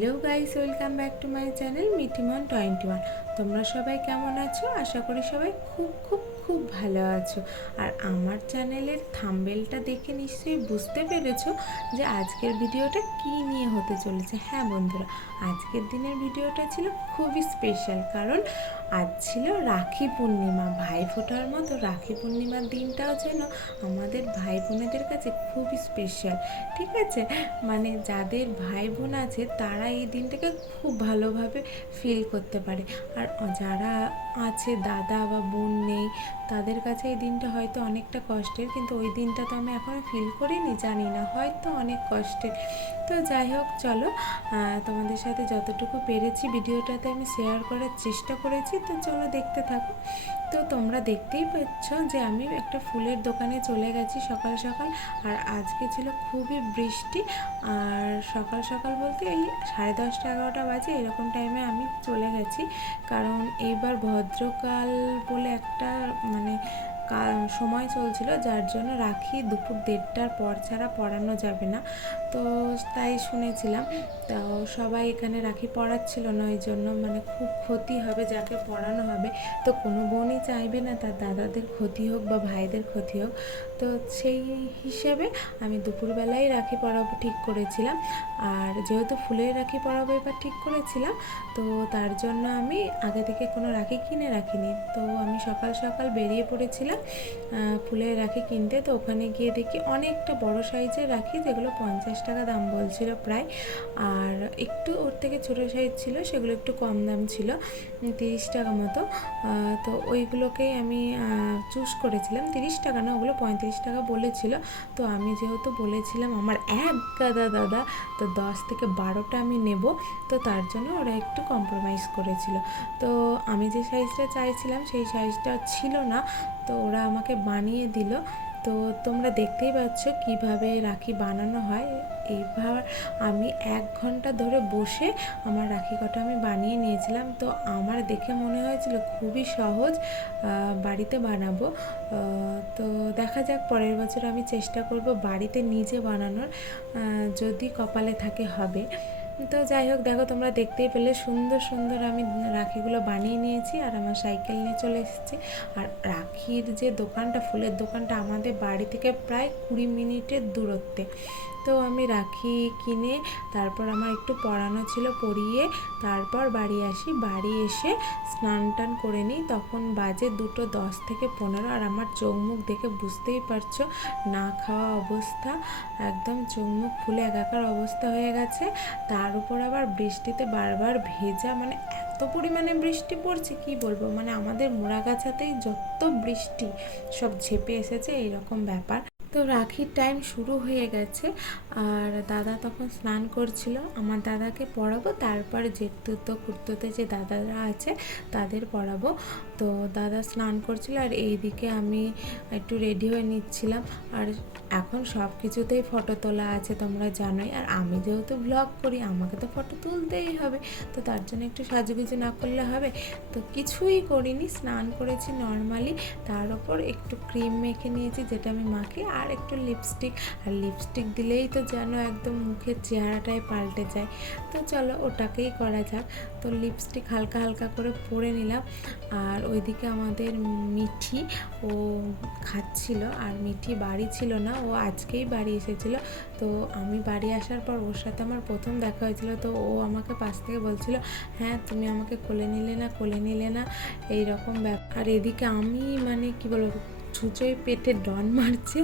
Hello guys, welcome back to my channel মিটিমন twenty one. তোমরা সবাই কেমন আছো? আশা করি সবাই খুব খুব খুব ভালো আছো। আর আমার চ্যানেলের থাম্বেলটা দেখে নিশ্চয়ই বুঝতে পেরেছ যে আজকের ভিডিওটা কী নিয়ে হতে চলেছে। হ্যাঁ বন্ধুরা, আজকের দিনের ভিডিওটা ছিল খুবই স্পেশাল কারণ আজ ছিল রাখি পূর্ণিমা। ভাই ফোটার মতো রাখি পূর্ণিমার দিনটাও যেন আমাদের ভাই বোনেদের কাছে খুবই স্পেশাল ঠিক আছে? মানে যাদের ভাই বোন আছে তারা এই দিনটাকে খুব ভালোভাবে ফিল করতে পারে। আর যারা আছে, দাদা বা বোন নেই তাদের কাছে এই দিনটা হয়তো অনেকটা কষ্টের, কিন্তু ওই দিনটা তো আমি এখনও ফিল করিনি, জানি না, হয়তো অনেক কষ্টের। তো যাই হোক, চলো তোমাদের সাথে যতটুকু পেরেছি ভিডিওটাতে আমি শেয়ার করার চেষ্টা করেছি, তো চলো দেখতে থাকো। তো তোমরা দেখতেই পাচ্ছ যে আমি একটা ফুলের দোকানে চলে গেছি সকাল সকাল, আর আজকে ছিল খুবই বৃষ্টি, আর সকাল সকাল বলতে এই সাড়ে দশটা এগারোটা বাজে এরকম টাইমে আমি চলে গেছি। কারণ এইবার ভদ্রকাল বলে একটা মানে সময় চলছিল যার জন্য রাখি দুপুর দেড়টার পর ছাড়া পড়ানো যাবে না। তো তাই শুনেছিলাম। তো সবাই এখানে রাখি পড়াচ্ছিল না ওই জন্য মানে খুব ক্ষতি হবে, যাকে পড়ানো হবে। তো কোনো বোনই চাইবে না, তার দাদাদের ক্ষতি হোক বা ভাইদের ক্ষতি হোক। তো সেই হিসেবে আমি দুপুরবেলায় রাখি পরাবো ঠিক করেছিলাম। আর যেহেতু ফুলের রাখি পরাবো এবার ঠিক করেছিলাম, তো তার জন্য আমি আগে থেকে কোনো রাখি কিনে রাখিনি। তো আমি সকাল সকাল বেরিয়ে পড়েছিলাম ফুলের রাখি কিনতে। তো ওখানে গিয়ে দেখি অনেকটা বড় সাইজের রাখি, যেগুলো পঞ্চাশ টাকা দাম বলছিল প্রায়। আর একটু ওর থেকে ছোটো সাইজ ছিল, সেগুলো একটু কম দাম ছিল তিরিশ টাকা মতো। তো ওইগুলোকেই আমি চুজ করেছিলাম। তিরিশ টাকা না, ওগুলো পঁয়ত্রিশ টাকা বলেছিল। তো আমি যেহেতু বলেছিলাম, আমার এক গাদা দাদা, তো দশ থেকে বারোটা আমি নেব। তো তার জন্য ওরা একটু কম্প্রোমাইজ করেছিল। তো আমি যে সাইজটা চাইছিলাম, সেই সাইজটা ছিল না। তো ওরা আমাকে বানিয়ে দিল। তো তোমরা দেখতেই পাচ্ছ কীভাবে রাখি বানানো হয়। এইবার আমি এক ঘণ্টা ধরে বসে আমার রাখি কটা আমি বানিয়ে নিয়েছিলাম। তো আমার দেখে মনে হয়েছিল খুবই সহজ বাড়িতে বানাবো। তো দেখা যাক পরের বছর আমি চেষ্টা করব বাড়িতে নিজে বানানোর যদি কপালে থাকে হবে। তো যাই হোক, দেখো তোমরা দেখতেই পেলে সুন্দর সুন্দর আমি রাখিগুলো বানিয়ে নিয়েছি আর আমার সাইকেল নিয়ে চলে এসেছি। আর রাখির যে দোকানটা, ফুলের দোকানটা আমাদের বাড়ি থেকে প্রায় কুড়ি মিনিটের দূরত্বে। তো আমি রাখি কিনে, তারপর আমার একটু পড়ানো ছিল পড়িয়ে, তারপর বাড়ি আসি। বাড়ি এসে স্নান টান করে নিই, তখন বাজে দুটো দশ থেকে পনেরো আর আমার চোখ মুখ দেখে বুঝতেই পারছ, না খাওয়া অবস্থা। একদম চোখ মুখ ফুলে একাকার অবস্থা হয়ে গেছে। তার উপর আবার বৃষ্টিতে বারবার ভেজা মানে এত পরিমাণে বৃষ্টি পড়ছে, কি বলব? মানে আমাদের মোড়াগাছাতেই যত বৃষ্টি সব ঝেপে এসেছে, এইরকম ব্যাপার। তো রাখির টাইম শুরু হয়ে গেছে। আর দাদা তখন স্নান করছিল। আমার দাদাকে পড়াবো, তারপর জেঠতুতো কুর্তুতে যে দাদারা আছে তাদের পড়াবো। তো দাদা স্নান করছিল আর এইদিকে আমি একটু রেডি হয়ে নিচ্ছিলাম। আর এখন সব কিছুতেই ফটো তোলা আছে, তোমরা জানোই। আর আমি যেহেতু ব্লগ করি, আমাকে তো ফটো তুলতেই হবে। তো তার জন্য একটু সাজুগুজু না করলে হবে। তো কিছুই করিনি, স্নান করেছি নর্মালি তার ওপর একটু ক্রিম মেখে নিয়েছি, যেটা আমি মাখি, আর একটু লিপস্টিক আর লিপস্টিক দিলেই তো যেন একদম মুখের চেহারাটাই পাল্টে যায়। তো চলো ওটাকেই করা যাক। তো লিপস্টিক হালকা হালকা করে পরে নিলাম। আর ওইদিকে আমাদের মিঠি, ও খাচ্ছিল। আর মিঠি বাড়ি ছিল না, ও আজকেই বাড়ি এসেছিল। তো আমি বাড়ি আসার পর ওর সাথে আমার প্রথম দেখা হয়েছিল। তো ও আমাকে পাশ থেকে বলছিল হ্যাঁ তুমি আমাকে কোলে নিলে না, কোলে নিলে না। এই রকম ব্যাপার। আর এদিকে আমি মানে কি বলব ছুঁচোয় পেটে ডন মারছে।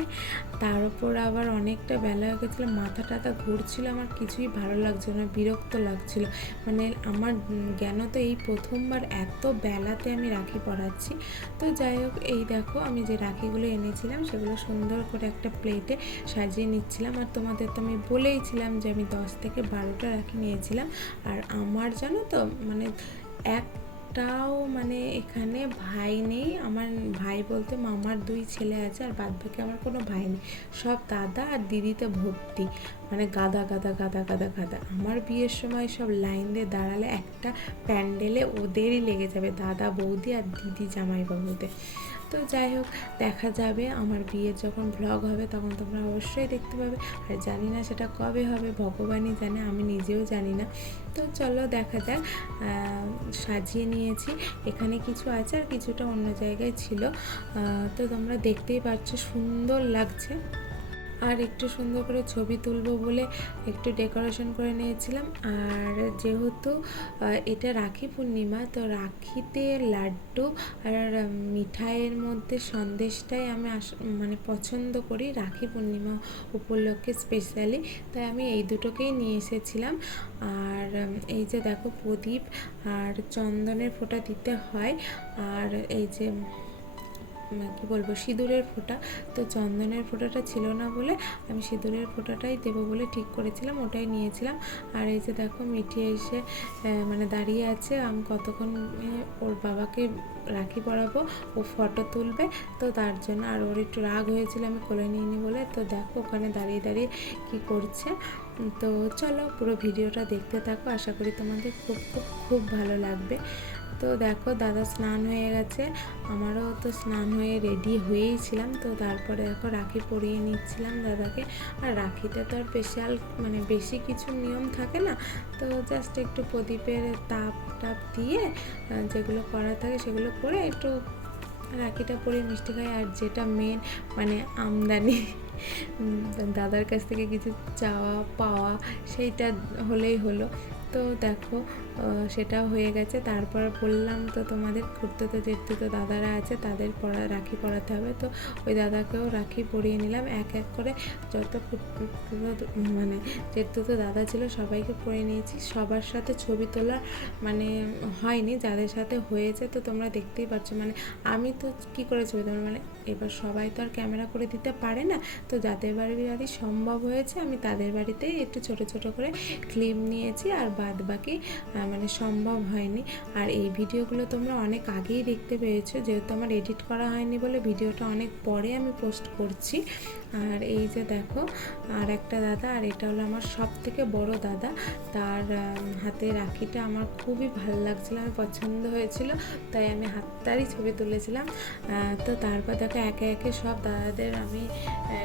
তার উপর আবার অনেকটা বেলা হয়ে গেছিল, মাথা টাথা ঘুরছিল আমার, কিছুই ভালো লাগছিল না, বিরক্ত লাগছিল। মানে আমার জ্ঞান তো এই প্রথমবার এত বেলাতে আমি রাখি পরাচ্ছি। তো যাই হোক, এই দেখো আমি যে রাখিগুলো এনেছিলাম, সেগুলো সুন্দর করে একটা প্লেটে সাজিয়ে নিচ্ছিলাম। আর তোমাদের তো আমি বলেইছিলাম যে আমি দশ থেকে বারোটা রাখি নিয়েছিলাম। আর আমার জানো তো মানে একটাও মানে এখানে ভাই নেই। আমার ভাই বলতে মামার দুই ছেলে আছে আর বাদ বাকি আমার কোনো ভাই নেই। সব দাদা আর দিদিতে ভর্তি। মানে গাদা গাদা গাদা গাদা গাদা। আমার বিয়ের সময় সব লাইন দিয়ে দাঁড়ালে একটা প্যান্ডেলে ওদেরই লেগে যাবে, দাদা, বৌদি আর দিদি জামাই জামাইবাবুদের। তো যাই হোক, দেখা যাবে। আমার বিয়ের যখন ব্লগ হবে, তখন তোমরা অবশ্যই দেখতে পাবে। আর জানি না সেটা কবে হবে, ভগবানই জানে, আমি নিজেও জানি না। তো চলো দেখা যাক। সাজিয়ে নিয়েছি। এখানে কিছু আছে আর কিছুটা অন্য জায়গায় ছিল। তো তোমরা দেখতেই পাচ্ছ, সুন্দর লাগছে। আর একটু সুন্দর করে ছবি তুলবো বলে একটু ডেকোরেশন করে নিয়েছিলাম। আর যেহেতু এটা রাখি পূর্ণিমা, তো রাখিতে লাড্ডু আর মিঠাইয়ের মধ্যে সন্দেশটাই আমি মানে পছন্দ করি রাখি পূর্ণিমা উপলক্ষে স্পেশালি তাই আমি এই দুটোকেই নিয়ে এসেছিলাম। আর এই যে দেখো প্রদীপ আর চন্দনের ফোঁটা দিতে হয়। আর এই যে কি বলব, সিঁদুরের ফোঁটা। তো চন্দনের ফোঁটাটা ছিল না বলে আমি সিঁদুরের ফোঁটাটাই দেবো বলে ঠিক করেছিলাম, ওটাই নিয়েছিলাম। আর এই যে দেখো, মিঠি এসে মানে দাঁড়িয়ে আছে, আমি কতক্ষণ ওর বাবাকে রাখি পরাবো, ও ফটো তুলবে। তো তার জন্য আর ওর একটু রাগ হয়েছিল, আমি কোলে নিয়ে নি বলে। তো দেখো, ওখানে দাঁড়িয়ে দাঁড়িয়ে কি করছে। তো চলো পুরো ভিডিওটা দেখতে থাকো, আশা করি তোমাদের খুব খুব খুব ভালো লাগবে। তো দেখো দাদা স্নান হয়ে গেছে। আমারও তো স্নান হয়ে রেডি হয়েই ছিলাম। তো তারপরে দেখো রাখি পরিয়ে নিচ্ছিলাম দাদাকে। আর রাখিতে তো আর স্পেশাল মানে বেশি কিছু নিয়ম থাকে না। তো জাস্ট একটু প্রদীপের তাপ, টাপ দিয়ে যেগুলো করা থাকে সেগুলো করে একটু রাখিটা পরিয়ে মিষ্টি খাই। আর যেটা মেন মানে আমদানি দাদার কাছ থেকে কিছু চাওয়া, পাওয়া সেইটা হলেই হলো। তো দেখো সেটা হয়ে গেছে। তারপর বললাম তো তোমাদের ঘুরতে তো যেতে তো দাদারা আছে, তাদের পড়া, রাখি পড়াতে হবে। তো ওই দাদাকেও রাখি পরিয়ে নিলাম। এক এক করে যত মানে যেহেতু তো দাদা ছিল, সবাইকে পরিয়ে নিয়েছি। সবার সাথে ছবি তোলা মানে হয়নি, যাদের সাথে হয়েছে তো তোমরা দেখতেই পাচ্ছ মানে আমি তো কি করে ছবি তোলা মানে এবার সবাই তো আর ক্যামেরা করে দিতে পারে না। তো যাদের বাড়ি বাড়ি সম্ভব হয়েছে, আমি তাদের বাড়িতেই একটু ছোট ছোট করে ক্লিপ নিয়েছি আর বাদ বাকি মানে সম্ভব হয়নি। আর এই ভিডিওগুলো তোমরা অনেক আগেই দেখতে পেয়েছ, যেহেতু আমার এডিট করা হয়নি বলে ভিডিওটা অনেক পরে আমি পোস্ট করছি। আর এই যে দেখো, আর একটা দাদা, আর এটা হলো আমার সব থেকে বড় দাদা। তার হাতে রাখিটা আমার খুবই ভালো লাগছিল, আমার পছন্দ হয়েছিল, তাই আমি হাতটারই ছবি তুলেছিলাম। তো তারপর দেখো, একে একে সব দাদাদের আমি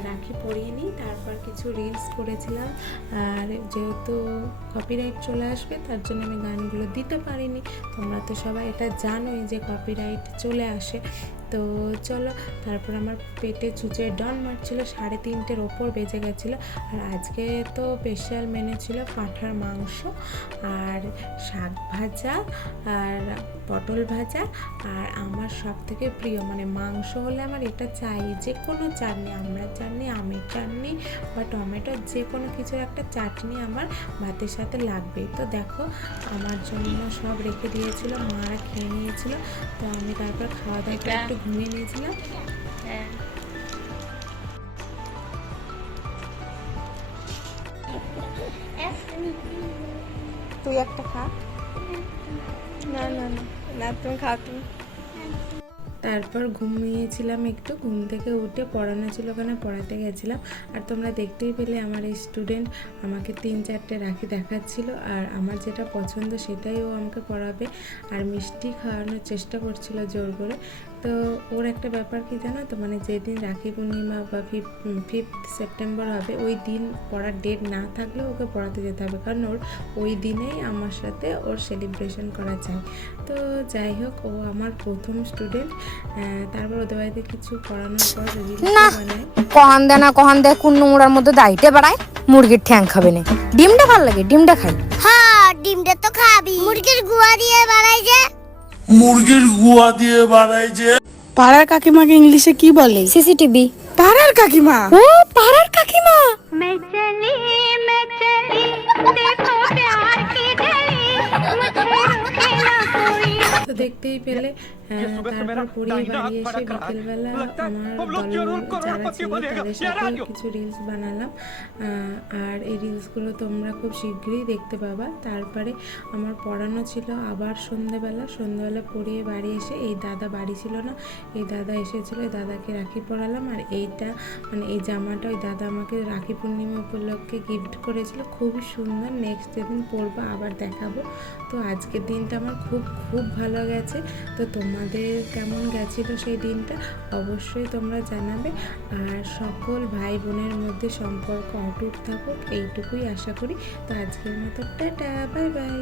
রাখি পরিয়ে নিই। তারপর কিছু রিলস করেছিলাম। আর যেহেতু কপিরাইট চলে আসবে, তার জন্য আমি গানগুলো দিতে পারিনি। তোমরা তো সবাই এটা জানোই যে কপিরাইট চলে আসে। তো চলো তারপর আমার পেটে চুচে ডন মারছিল সাড়ে তিনটের ওপর বেজে গেছিল। আর আজকে তো স্পেশাল মেনু ছিল পাঁঠার মাংস আর শাক ভাজা আর পটল ভাজা। আর আমার সব থেকে প্রিয় মানে মাংস হলে আমার এটা চাই যে কোনো চাটনি আমরা চাটনি আমের চাটনি বা টমেটো যে কোনো কিছুর একটা চাটনি আমার ভাতের সাথে লাগবেই। তো দেখো আমার জন্য সব রেখে দিয়েছিল মারা খেয়ে নিয়েছিল। তো আমি তারপর খাওয়া দাওয়া একটু ঘুমিয়ে নিয়েছিলাম। তুই একটা খা। না না না। না তুমি খাও তুমি। তারপর ঘুমিয়েছিলাম একটু। ঘুম থেকে উঠে পড়ানো ছিল ওখানে পড়াতে গেছিলাম। আর তোমরা দেখতেই পেলে আমার এই স্টুডেন্ট আমাকে তিন চারটে রাখি দেখাচ্ছিল। আর আমার যেটা পছন্দ সেটাই ও আমাকে পড়াবে। আর মিষ্টি খাওয়ানোর চেষ্টা করছিল জোর করে। তো ওর একটা ব্যাপার কি জানো তো? মানে যেদিন রাখি পূর্ণিমা বা ফিফথ সেপ্টেম্বর হবে ওই দিন পড়ার ডেট না থাকলেও ওকে পড়াতে যেতে হবে। কারণ ওর ওই দিনেই আমার সাথে ওর সেলিব্রেশন করা চাই তো যাই হোক ও আমার প্রথম স্টুডেন্ট তারপর ওদের বাড়িতে কিছু করানোর পর রিলস না। বানায় কহান দেয় না কহান দেয় কুন্নু মুড়ার মধ্যে দাইতে বেড়ায় মুরগির ঠ্যাং খাবে না। ডিমটা ভালো লাগে ডিমটা খাই। হ্যাঁ ডিমটা তো খাবি। মুরগির গুয়া দিয়ে বানাই যে। মুরগির গুয়া দিয়ে বাড়ায় যে পাড়ার কাকিমাকে ইংলিশে কি বলে? সিসিটিভি। পাড়ার কাকিমা? ও পাড়ার কাকিমা। দেখতেই পেলে তারপর পড়িয়ে বাড়ি এসে বিকেলবেলা আমার যারা ছিল তাদের সাথে কিছু রিলস বানালাম। আর এই রিলসগুলো তোমরা খুব শীঘ্রই দেখতে পাবা। তারপরে আমার পড়ানো ছিল আবার সন্ধেবেলা। সন্ধেবেলা পড়িয়ে বাড়ি এসে এই দাদা বাড়ি ছিল না। এই দাদা এসেছিল এই দাদাকে রাখি পরালাম আর এইটা মানে এই জামাটা ওই দাদা আমাকে রাখি পূর্ণিমা উপলক্ষে গিফট করেছিল। খুবই সুন্দর। নেক্সট যেদিন পরবো আবার দেখাবো। তো আজকের দিনটা আমার খুব খুব ভালো গেছে। তো তোমরা তোমাদের কেমন গেছিল সেই দিনটা অবশ্যই তোমরা জানাবে। আর সকল ভাই বোনের মধ্যে সম্পর্ক অটুট থাকুক, এইটুকুই আশা করি। তো আজকের মতো টাটা বাই বাই